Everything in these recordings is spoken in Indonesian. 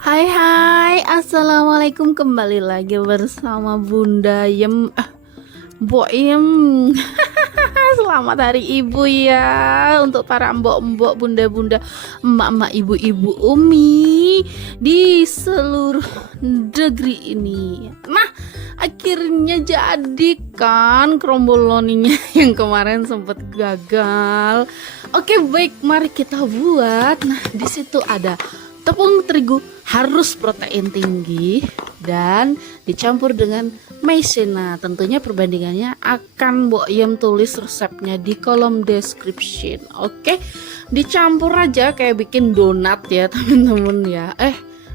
Hai hai, assalamualaikum, kembali lagi bersama Bunda Yem, Mbok Yem. Selamat Hari Ibu ya untuk para mbok-mbok, bunda-bunda, emak-emak, ibu-ibu, umi di seluruh negeri ini. Nah, akhirnya jadi kan kromboloninya yang kemarin sempat gagal. Oke, baik, mari kita buat. Nah, di situ ada tepung terigu harus protein tinggi dan dicampur dengan maizena. Tentunya perbandingannya akan Mbok Yem tulis resepnya di kolom description. Oke, dicampur aja kayak bikin donat ya teman-teman ya.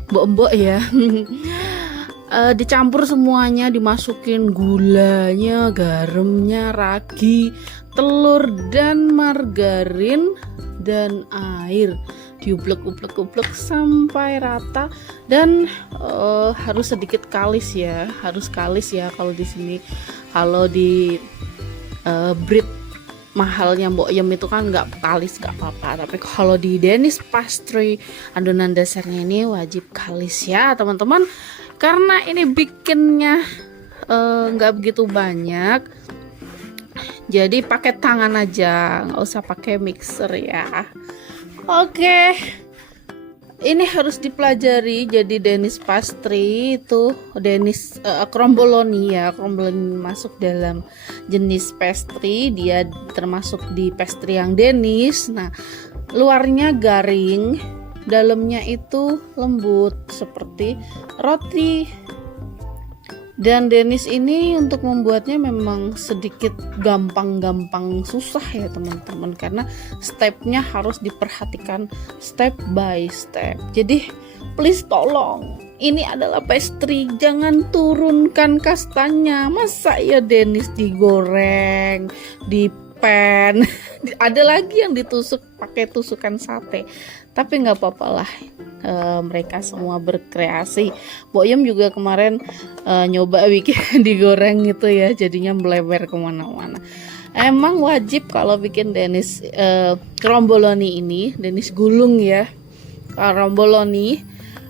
Mbok-mbok ya. Dicampur semuanya, dimasukin gulanya, garamnya, ragi, telur dan margarin dan air, diublek-ublek sampai rata dan harus sedikit kalis ya, harus kalis ya. Kalau di sini, kalau di bread mahalnya Mbok Yem itu kan nggak kalis nggak apa-apa, tapi kalau di Danish pastry adonan dasarnya ini wajib kalis ya teman-teman, karena ini bikinnya nggak begitu banyak. Jadi pakai tangan aja, nggak usah pakai mixer ya. Oke, ini harus dipelajari. Jadi Danish pastry itu Danish kromboloni ya, kromboloni masuk dalam jenis pastry, dia termasuk di pastry yang Danish. Nah, luarnya garing, dalamnya itu lembut seperti roti. Dan Danish ini untuk membuatnya memang sedikit gampang susah ya teman-teman, karena stepnya harus diperhatikan step by step. Jadi please tolong, ini adalah pastry, jangan turunkan kastanya. Masa ya Danish digoreng di pan ada lagi yang ditusuk pakai tusukan sate, tapi nggak apa-apa lah. Mereka semua berkreasi. Mbok Yem juga kemarin nyoba bikin digoreng gitu ya, jadinya melebar kemana-mana. Emang wajib kalau bikin Danish kromboloni ini, Danish gulung ya, kromboloni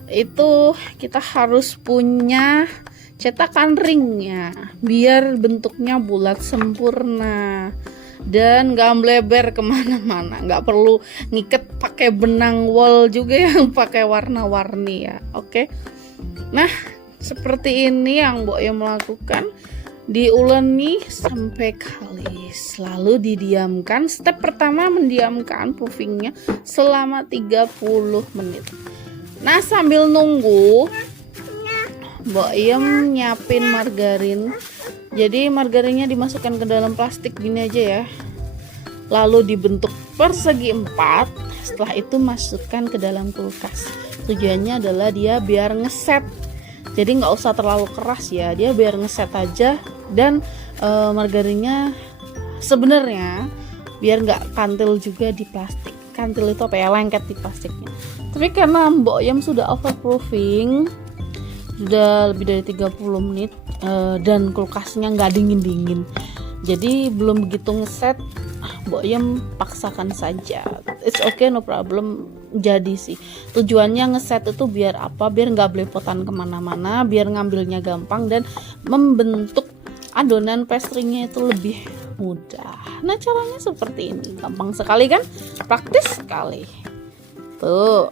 itu kita harus punya cetakan ringnya biar bentuknya bulat sempurna dan gak melebar kemana-mana. Gak perlu ngiket pakai benang wol juga yang pakai warna-warni ya. Oke, nah seperti ini yang Mbok Yem melakukan. Diuleni sampai kalis, lalu didiamkan. Step pertama, mendiamkan puffingnya selama 30 menit. Nah, sambil nunggu Mbok Yem nyiapin margarin. Jadi margarinnya dimasukkan ke dalam plastik gini aja ya, lalu dibentuk persegi 4. Setelah itu masukkan ke dalam kulkas. Tujuannya adalah dia biar ngeset, jadi nggak usah terlalu keras ya, dia biar ngeset aja. Dan margarinnya sebenarnya biar nggak kantil juga di plastik. Kantil itu apa ya, lengket di plastiknya. Tapi karena Mbok Yem sudah overproofing, sudah lebih dari 30 menit dan kulkasnya nggak dingin-dingin, jadi belum begitu ngeset. Mbok Yem paksakan saja, it's okay, no problem. Jadi sih tujuannya ngeset itu biar apa, biar nggak belepotan kemana-mana, biar ngambilnya gampang dan membentuk adonan pastry-nya itu lebih mudah. Nah, caranya seperti ini, gampang sekali kan, praktis sekali tuh.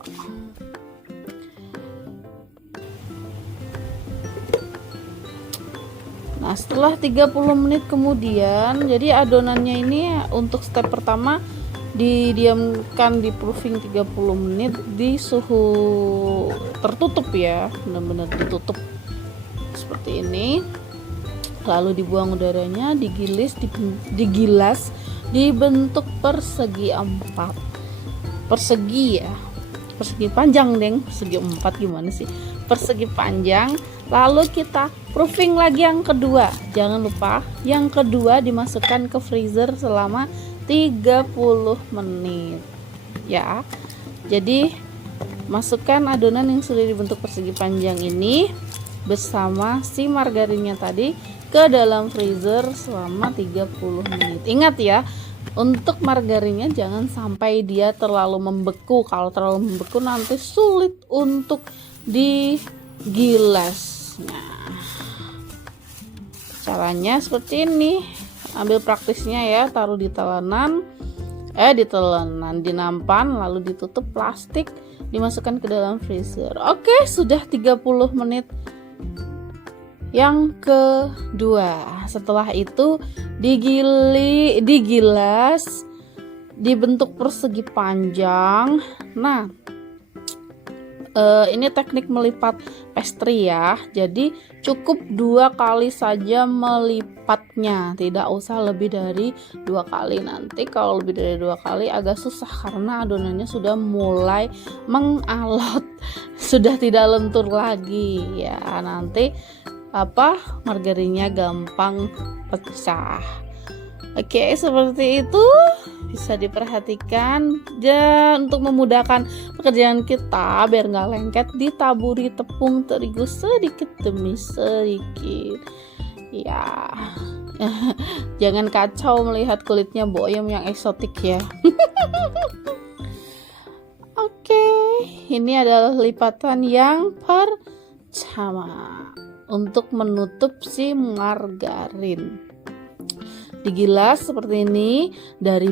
Nah, setelah 30 menit kemudian, jadi adonannya ini untuk step pertama didiamkan di proofing 30 menit di suhu tertutup ya, benar-benar ditutup seperti ini. Lalu dibuang udaranya, digilas, dibentuk persegi 4. Persegi ya, persegi panjang deng, persegi 4 gimana sih, persegi panjang. Lalu kita proofing lagi yang kedua. Jangan lupa yang kedua dimasukkan ke freezer selama 30 menit ya. Jadi masukkan adonan yang sudah dibentuk persegi panjang ini bersama si margarinnya tadi ke dalam freezer selama 30 menit. Ingat ya, untuk margarinnya jangan sampai dia terlalu membeku. Kalau terlalu membeku nanti sulit untuk digilas. Nah, caranya seperti ini. Ambil praktisnya ya, taruh di nampan, lalu ditutup plastik, dimasukkan ke dalam freezer. Oke, sudah 30 menit yang kedua. Setelah itu digilas, dibentuk persegi panjang. Nah, ini teknik melipat pastry ya, jadi cukup 2 kali saja melipatnya, tidak usah lebih dari 2 kali. Nanti kalau lebih dari 2 kali agak susah karena adonannya sudah mulai mengalot, sudah tidak lentur lagi ya, nanti margarinnya gampang pecah. Oke, seperti itu bisa diperhatikan. Dan untuk memudahkan pekerjaan kita biar nggak lengket, ditaburi tepung terigu sedikit demi sedikit ya. Jangan kacau melihat kulitnya Mbok Oyem yang eksotik ya. Oke, ini adalah lipatan yang pertama untuk menutup si margarin. Digilas seperti ini, dari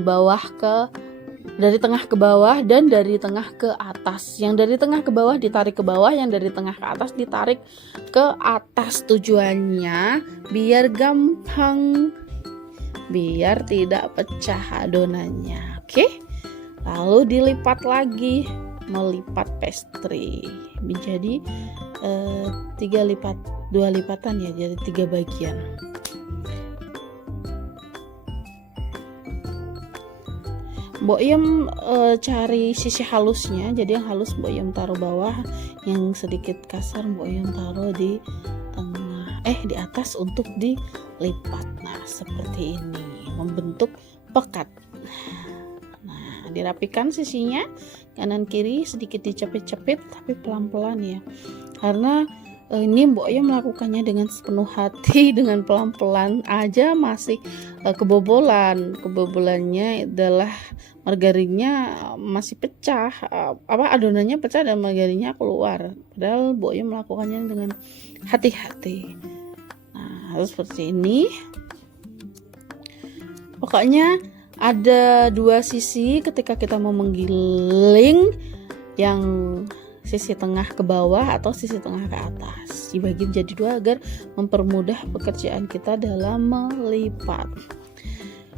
tengah ke bawah dan dari tengah ke atas. Yang dari tengah ke bawah ditarik ke bawah, yang dari tengah ke atas ditarik ke atas. Tujuannya biar gampang, biar tidak pecah adonannya. Oke, lalu dilipat lagi, melipat pastry menjadi 2 lipatan ya, jadi 3 bagian. Mbok Oyem cari sisi halusnya, jadi yang halus Mbok Oyem taruh bawah, yang sedikit kasar Mbok Oyem taruh di tengah, di atas untuk dilipat. Nah, seperti ini, membentuk pekat. Nah, dirapikan sisinya, kanan kiri sedikit dicepit-cepit tapi pelan-pelan ya, karena ini Mbok Oyem melakukannya dengan sepenuh hati, dengan pelan-pelan aja masih kebobolannya adalah margarinnya masih pecah, adonannya pecah dan margarinnya keluar, padahal Mbok Oyem melakukannya dengan hati-hati. Nah, harus seperti ini. Pokoknya ada 2 sisi ketika kita mau menggiling, yang sisi tengah ke bawah atau sisi tengah ke atas, dibagi menjadi 2 agar mempermudah pekerjaan kita dalam melipat.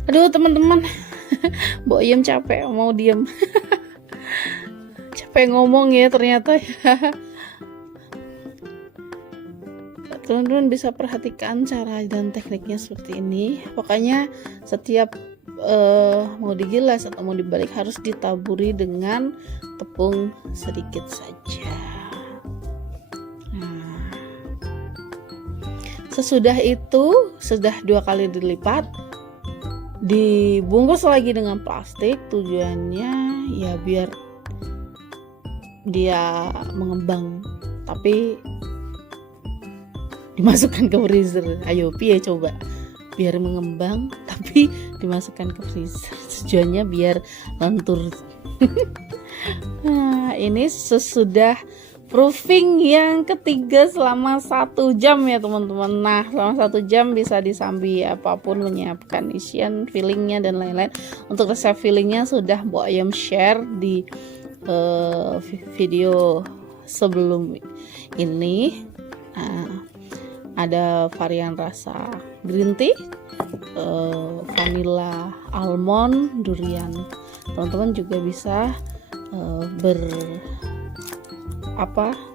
Aduh teman-teman, Mbok Oyem capek mau diem. Capek ngomong ya ternyata ya. Teman-teman bisa perhatikan cara dan tekniknya seperti ini. Pokoknya setiap mau digilas atau mau dibalik harus ditaburi dengan tepung sedikit saja. Nah, sesudah itu, sudah 2 kali dilipat, dibungkus lagi dengan plastik. Tujuannya ya biar dia mengembang, tapi dimasukkan ke freezer. Ayo piye coba, biar mengembang tapi dimasukkan ke freezer. Tujuannya biar lentur. Nah, ini sesudah proofing yang ketiga selama 1 jam ya teman-teman. Nah, selama 1 jam bisa disambi apapun, menyiapkan isian, fillingnya dan lain-lain. Untuk resep fillingnya sudah Mbok Oyem share di video sebelum ini. Nah, ada varian rasa green tea, vanilla, almond, durian. Teman-teman juga bisa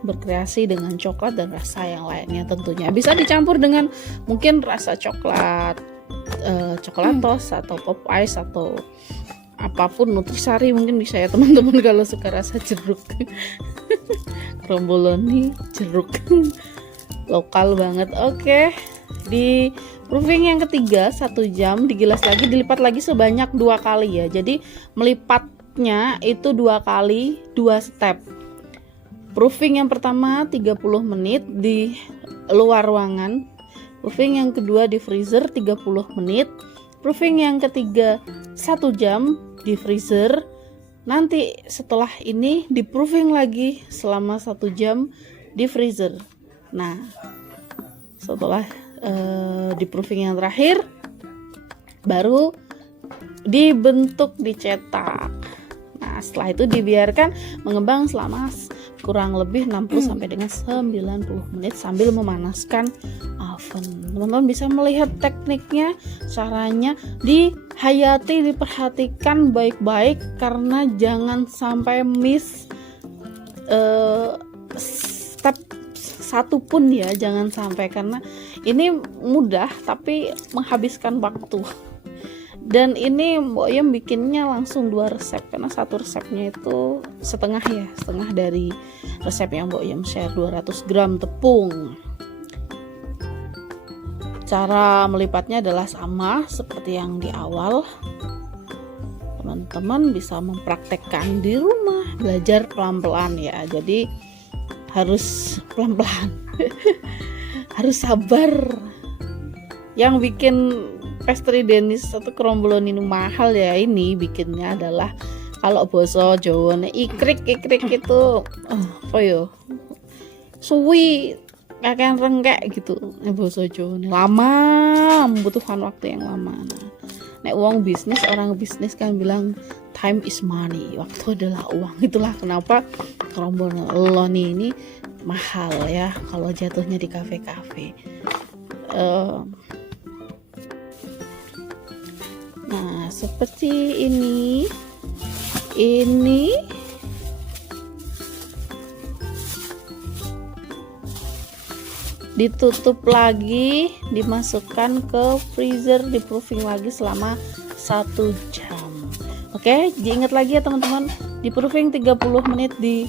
berkreasi dengan coklat dan rasa yang lainnya. Tentunya bisa dicampur dengan mungkin rasa coklat, coklatos atau pop ice atau apapun, nutrisari mungkin bisa ya teman-teman kalau suka rasa jeruk. Kromboloni jeruk. Lokal banget. Oke, di proofing yang ketiga 1 jam, digilas lagi, dilipat lagi sebanyak 2 kali ya. Jadi melipatnya itu 2 kali, 2 step. Proofing yang pertama 30 menit di luar ruangan, proofing yang kedua di freezer 30 menit, proofing yang ketiga 1 jam di freezer. Nanti setelah ini di proofing lagi selama 1 jam di freezer. Nah, setelah di proofing yang terakhir baru dibentuk, dicetak. Nah, setelah itu dibiarkan mengembang selama kurang lebih 60 sampai dengan 90 menit sambil memanaskan oven. Teman-teman bisa melihat tekniknya, caranya, dihayati, diperhatikan baik-baik karena jangan sampai miss step satu pun ya, jangan sampai, karena ini mudah tapi menghabiskan waktu. Dan ini Mbok Yem bikinnya langsung 2 resep karena satu resepnya itu setengah dari resep yang Mbok Yem share, 200 gram tepung. Cara melipatnya adalah sama seperti yang di awal. Teman-teman bisa mempraktekkan di rumah, belajar pelan-pelan ya. Jadi harus pelan-pelan. Harus sabar. Yang bikin pastry Denis atau krombolon ini mahal ya, ini bikinnya adalah kalau boso Jawa ikrik itu apa yo, suwi kakek rengkek gitu. Boso Jawa lama, membutuhkan waktu yang lama. Nah, nek orang bisnis kan bilang time is money, waktu adalah uang. Itulah kenapa krombolon ini mahal ya kalau jatuhnya di kafe-kafe. Nah, seperti ini ditutup lagi, dimasukkan ke freezer, di proofing lagi selama 1 jam. Oke, diingat lagi ya teman-teman, di proofing 30 menit di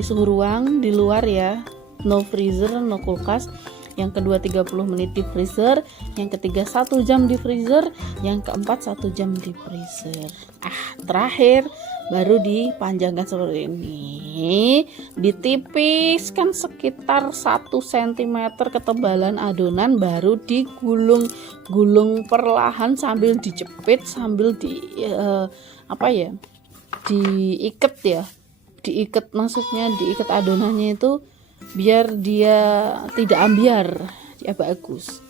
suhu ruang di luar ya, no freezer, no kulkas. Yang kedua 30 menit di freezer, yang ketiga 1 jam di freezer, yang keempat 1 jam di freezer. Terakhir baru dipanjangkan seperti ini, ditipiskan sekitar 1 cm ketebalan adonan, baru digulung perlahan sambil dijepit, sambil diikat maksudnya, diikat adonannya itu biar dia tidak ambiar, dia bagus.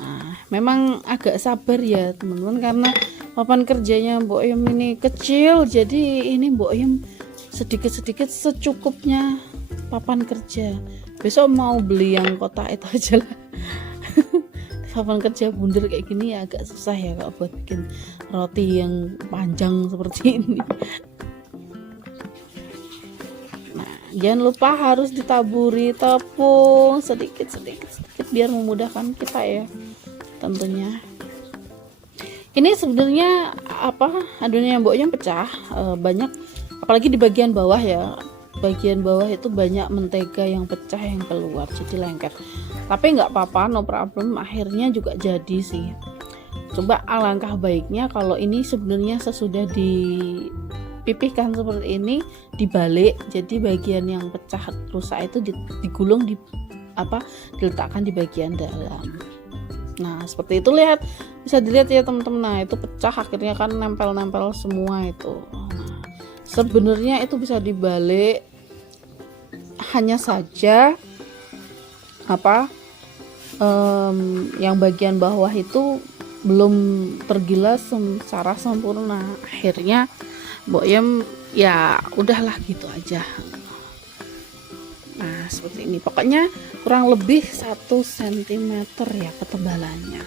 Nah, memang agak sabar ya teman-teman, karena papan kerjanya Mbok Yem ini kecil, jadi ini Mbok Yem sedikit-sedikit secukupnya papan kerja. Besok mau beli yang kotak itu aja lah. Papan kerja bundar kayak gini ya agak susah ya kalau buat bikin roti yang panjang seperti ini. Jangan lupa harus ditaburi tepung sedikit biar memudahkan kita ya tentunya. Ini sebenarnya adonannya Mbok Yem pecah banyak, apalagi di bagian bawah ya. Bagian bawah itu banyak mentega yang pecah, yang keluar, jadi lengket. Tapi nggak apa-apa, no problem, akhirnya juga jadi sih. Coba alangkah baiknya kalau ini sebenarnya sesudah dipipihkan seperti ini, dibalik, jadi bagian yang pecah rusak itu digulung diletakkan di bagian dalam. Nah, seperti itu, bisa dilihat ya teman-teman. Nah, itu pecah akhirnya kan nempel-nempel semua itu. Nah, sebenarnya itu bisa dibalik, hanya saja yang bagian bawah itu belum tergilas secara sempurna. Akhirnya Mbok Yem ya udahlah gitu aja. Nah, seperti ini pokoknya kurang lebih 1 cm ya ketebalannya.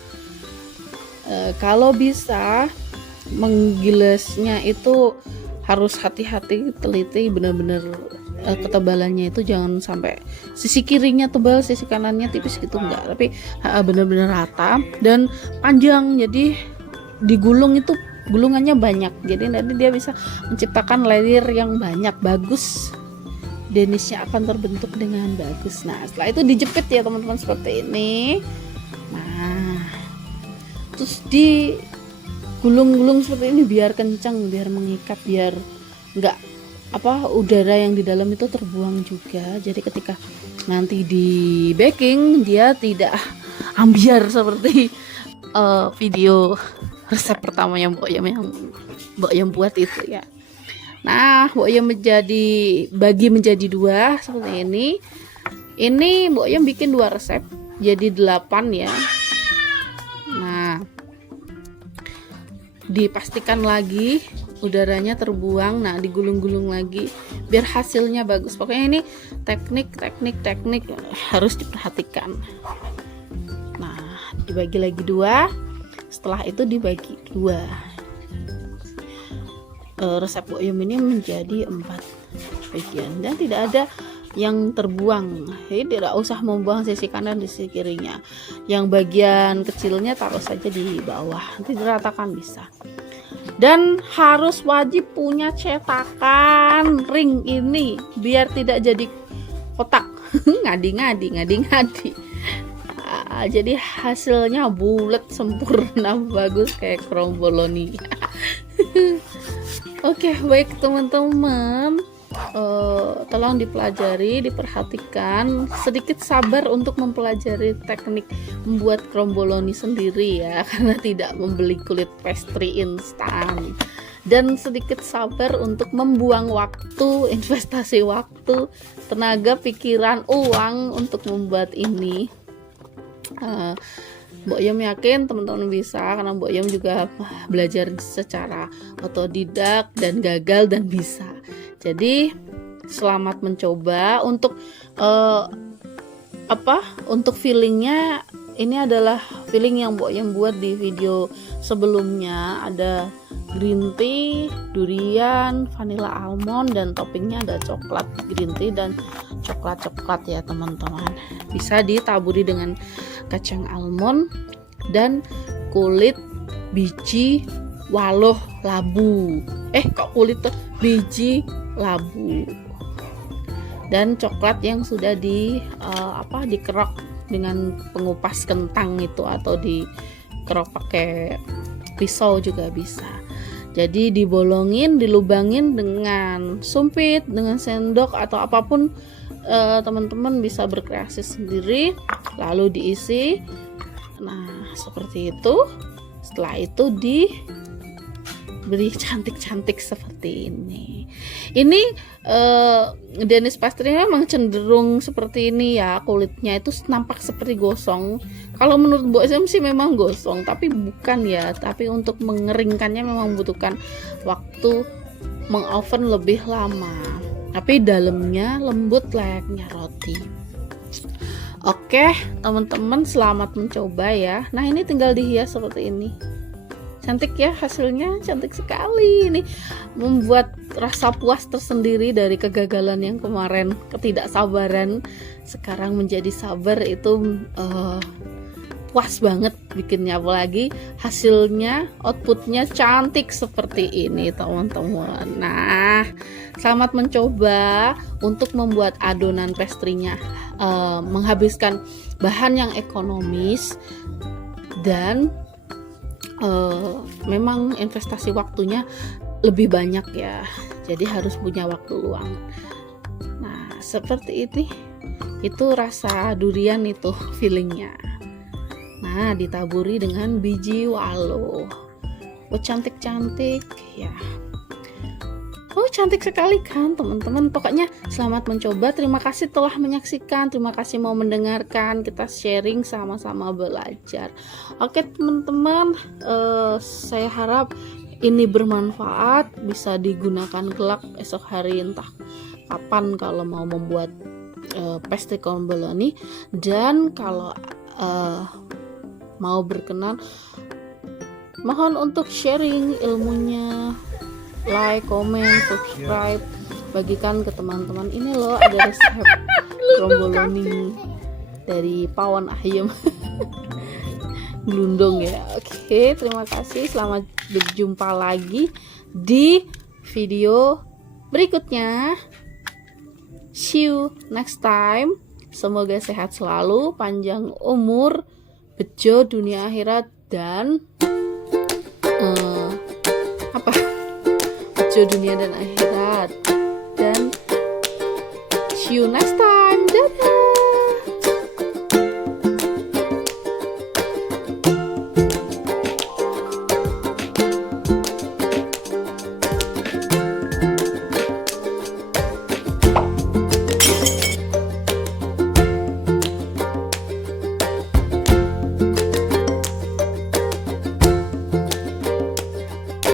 Kalau bisa menggilasnya itu harus hati-hati, teliti, benar-benar ketebalannya itu jangan sampai sisi kirinya tebal, sisi kanannya tipis gitu, enggak, tapi benar-benar rata dan panjang. Jadi digulung itu gulungannya banyak, jadi nanti dia bisa menciptakan layer yang banyak, bagus, denisnya akan terbentuk dengan bagus. Nah, setelah itu dijepit ya teman-teman seperti ini. Nah, terus digulung-gulung seperti ini biar kencang, biar mengikat, biar enggak udara yang di dalam itu terbuang juga. Jadi ketika nanti di baking dia tidak ambiar seperti video resep pertamanya Mbok Yem yang Mbok Yem buat itu ya. Nah, Mbok Yem bagi menjadi 2 seperti ini. Ini Mbok Yem bikin 2 resep jadi 8 ya. Nah, dipastikan lagi udaranya terbuang. Nah, digulung-gulung lagi biar hasilnya bagus. Pokoknya ini teknik harus diperhatikan. Nah, dibagi lagi 2. Setelah itu dibagi 2. Resep Mbok Yem ini menjadi 4 bagian dan tidak ada yang terbuang. Jadi tidak usah membuang sisi kanan di sisi kirinya. Yang bagian kecilnya taruh saja di bawah, nanti diratakan bisa. Dan harus wajib punya cetakan ring ini biar tidak jadi kotak ngadi-ngadi. Jadi hasilnya bulat sempurna bagus kayak kromboloni. Oke, baik teman-teman, tolong dipelajari, diperhatikan, sedikit sabar untuk mempelajari teknik membuat kromboloni sendiri ya, karena tidak membeli kulit pastry instan. Dan sedikit sabar untuk membuang waktu, investasi waktu, tenaga, pikiran, uang untuk membuat ini. Mbok Yem yakin teman-teman bisa, karena Mbok Yem juga belajar secara otodidak dan gagal dan bisa. Jadi selamat mencoba. Untuk untuk feelingnya, ini adalah feeling yang Mbok Yem buat di video sebelumnya. Ada green tea, durian, vanilla almond, dan toppingnya ada coklat green tea dan coklat ya teman-teman. Bisa ditaburi dengan kacang almond dan kulit biji waloh labu. Biji labu. Dan coklat yang sudah dikerok dengan pengupas kentang itu, atau dikerok pakai pisau juga bisa. Jadi dibolongin, dilubangin dengan sumpit, dengan sendok atau apapun. Teman-teman bisa berkreasi sendiri, lalu diisi. Nah, seperti itu. Setelah itu diberi cantik-cantik seperti ini. Ini Danish pastry memang cenderung seperti ini ya, kulitnya itu nampak seperti gosong. Kalau menurut Mbok Yem sih memang gosong, tapi bukan ya. Tapi untuk mengeringkannya memang membutuhkan waktu, mengoven lebih lama. Tapi dalamnya lembut layaknya roti. Oke teman-teman, selamat mencoba ya. Nah, ini tinggal dihias seperti ini. Cantik ya hasilnya, cantik sekali. Ini membuat rasa puas tersendiri dari kegagalan yang kemarin, ketidaksabaran sekarang menjadi sabar. Itu puas banget bikinnya, apalagi hasilnya, outputnya cantik seperti ini teman-teman. Nah, selamat mencoba untuk membuat adonan pastry-nya, menghabiskan bahan yang ekonomis dan memang investasi waktunya lebih banyak ya, jadi harus punya waktu luang. Nah, seperti ini, itu rasa durian itu feelingnya. Nah, ditaburi dengan biji waloh. Oh, cantik-cantik ya. Oh, cantik sekali kan teman-teman. Pokoknya selamat mencoba. Terima kasih telah menyaksikan. Terima kasih mau mendengarkan. Kita sharing, sama-sama belajar. Oke teman-teman, saya harap ini bermanfaat, bisa digunakan kelak esok hari entah kapan kalau mau membuat pastry kromboloni. Dan kalau mau berkenan, mohon untuk sharing ilmunya, like, comment, subscribe, bagikan ke teman-teman. Ini loh ada resep kromboloni dari pawon ayam. Gelundung ya. Oke, terima kasih. Selamat berjumpa lagi di video berikutnya. See you next time. Semoga sehat selalu, panjang umur, bejo dunia akhirat, dan bejo dunia dan akhirat. Dan see you next time. Dadah.